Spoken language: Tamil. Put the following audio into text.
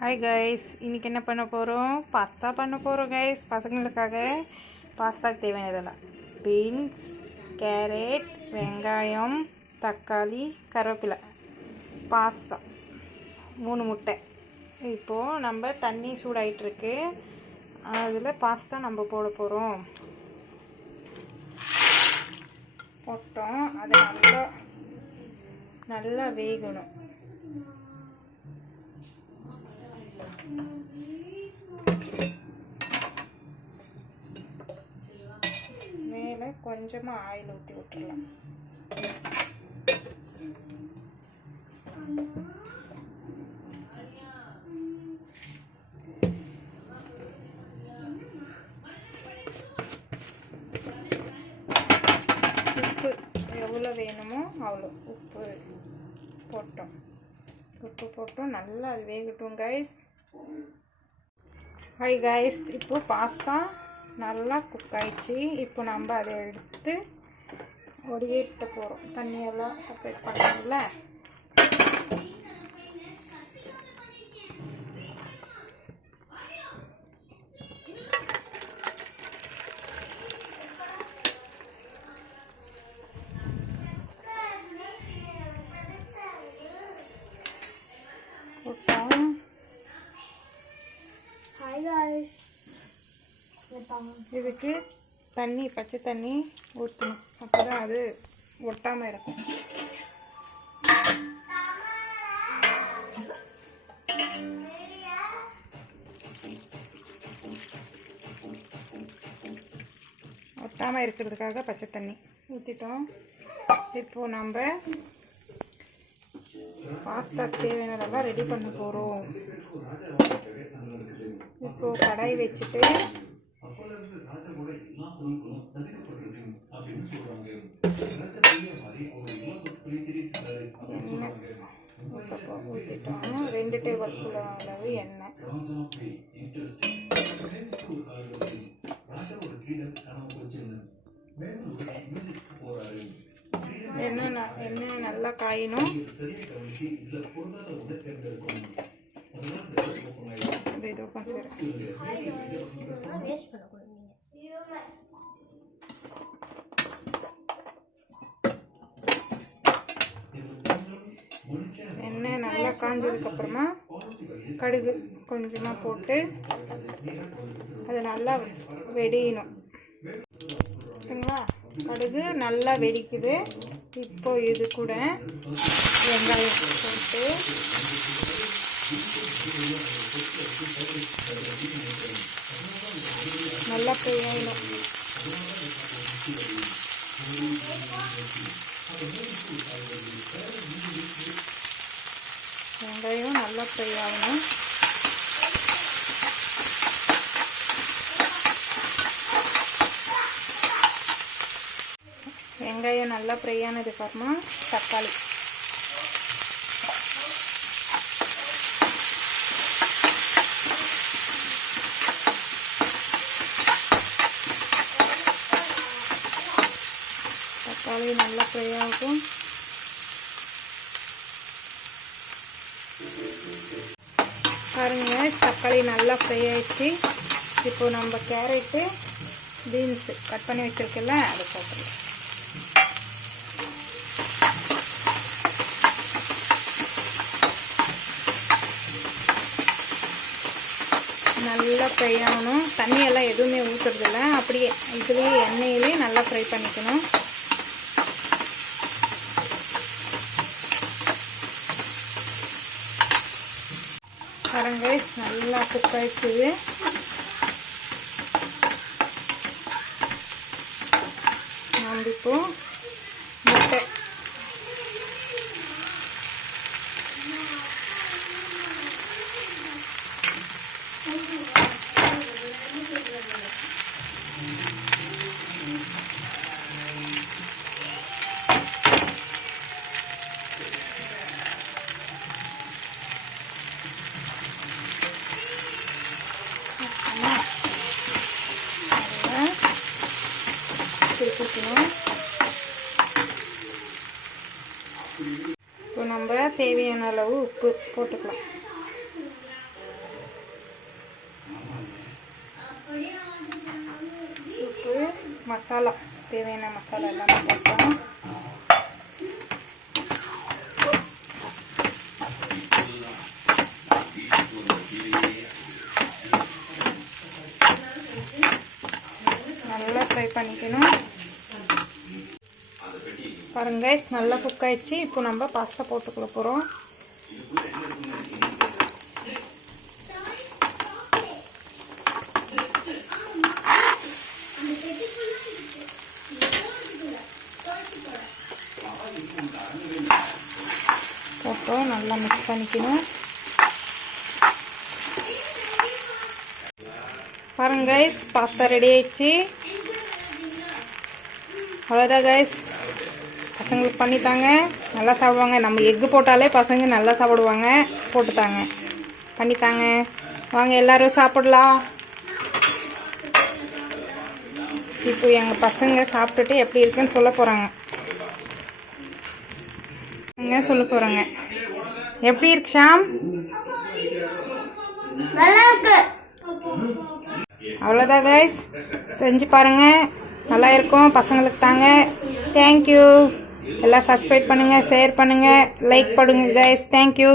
ஹாய் கைஸ், இன்றைக்கி என்ன பண்ண போகிறோம்? பாஸ்தா பண்ண போகிறோம் கைஸ். பசங்களுக்காக பாஸ்தாக்கு தேவையானதெல்லாம் பீன்ஸ், கேரட், வெங்காயம், தக்காளி, கருவேப்பிலை, பாஸ்தா, 3 முட்டை. இப்போது நம்ம தண்ணி சூடாயிட்ருக்கு, அதில் பாஸ்தா நம்ம போட போகிறோம். போட்டோம், அது நல்லா வேகணும். மேலே கொஞ்சமாக ஆயில் ஊற்றி விட்டுறலாம். உப்பு எவ்வளோ வேணுமோ அவ்வளோ உப்பு போட்டோம். நல்லா அது வேகட்டும் கைஸ். ஹாய் கைஸ், இப்போ பாஸ்தா நல்லா குக் ஆயிடுச்சு. இப்போ நம்ம அதை எடுத்து ஒடியிட்ட போகிறோம். தண்ணியெல்லாம் செப்பரேட் பண்ணணும்ல. போட்டோம். இதுக்கு தண்ணி, பச்சை தண்ணி ஊற்றணும். அப்போ தான் அது ஒட்டாமல் இருக்கும். ஒட்டாமல் இருக்கிறதுக்காக பச்சை தண்ணி ஊற்றிட்டோம். இப்போது நம்ம பாஸ்தாக்கு தேவையானதெல்லாம் ரெடி பண்ண போகிறோம். இப்போது கடாய் வச்சுட்டு ஊற்றிட்டோம். 2 டேபிள் ஸ்பூன் அளவு எண்ணெய். எண்ணெய் நல்லா காயணும். இது ஓப்பன் சரி. எண்ணெய் நல்லா காஞ்சதுக்கப்புறமா கடுகு கொஞ்சமாக போட்டு அது நல்லா வெடியணும். சரிங்களா? கடுகு நல்லா வெடிக்குது. இப்போ இது கூட வெங்காயம் போட்டு நல்லா செய்யணும். வெங்காயம் நல்லா ஃப்ரை ஆகணும். வெங்காயம் நல்லா ஃப்ரை ஆனதுக்கப்புறமா தக்காளி நல்லா ஃப்ரை ஆகும். பாருங்க, தக்காளி நல்லா ஃப்ரை ஆயிடுச்சு. இப்போ நம்ம கேரட்டு, பீன்ஸு கட் பண்ணி வச்சிருக்கல, அதை போட்டுருவோம். நல்லா ஃப்ரை ஆகணும். தண்ணியெல்லாம் எதுவுமே ஊற்றுறதில்ல, அப்படியே இதுலேயே எண்ணெயிலே நல்லா ஃப்ரை பண்ணிக்கணும். பாருங்க, நல்லா குக் ஆயிடுச்சு. நம்ம இப்போ முட்டை திருப்பிக்கணும். இப்போ நம்ம தேவையான அளவு உப்பு போட்டுக்கலாம். மசாலா தேவையான மசாலா எல்லாமே போட்டோம். நல்லா ஃப்ரை பண்ணிக்கணும். பாருங்க கைஸ், நல்லா குக் ஆயிடுச்சு. இப்போ நம்ம பாஸ்தா போட்டுக்கொள்ள போகிறோம். போட்டு நல்லா மிக்ஸ் பண்ணிக்கணும். பாருங்க கைஸ், பாஸ்தா ரெடி ஆயிடுச்சு. அவ்வளோதான் கைஸ், பசங்களுக்கு பண்ணித்தாங்க, நல்லா சாப்பிடுவாங்க. நம்ம எக்கு போட்டாலே பசங்க நல்லா சாப்பிடுவாங்க. போட்டுத்தாங்க, பண்ணித்தாங்க. வாங்க எல்லோரும் சாப்பிடலாம். இப்போ எங்கள் பசங்க சாப்பிட்டுட்டு எப்படி இருக்குன்னு சொல்ல போகிறாங்க. சொல்ல போகிறாங்க, எப்படி இருக்கு ஷாம்? நல்லா இருக்கு. அவ்வளோதான் கைஸ், செஞ்சு பாருங்கள், நல்லா இருக்கும். பசங்களுக்கு தாங்க. தேங்க்யூ. எல்லாம் சப்ஸ்கிரைப் பண்ணுங்கள், ஷேர் பண்ணுங்கள், லைக் பண்ணுங்கள் கைஸ். தேங்க்யூ.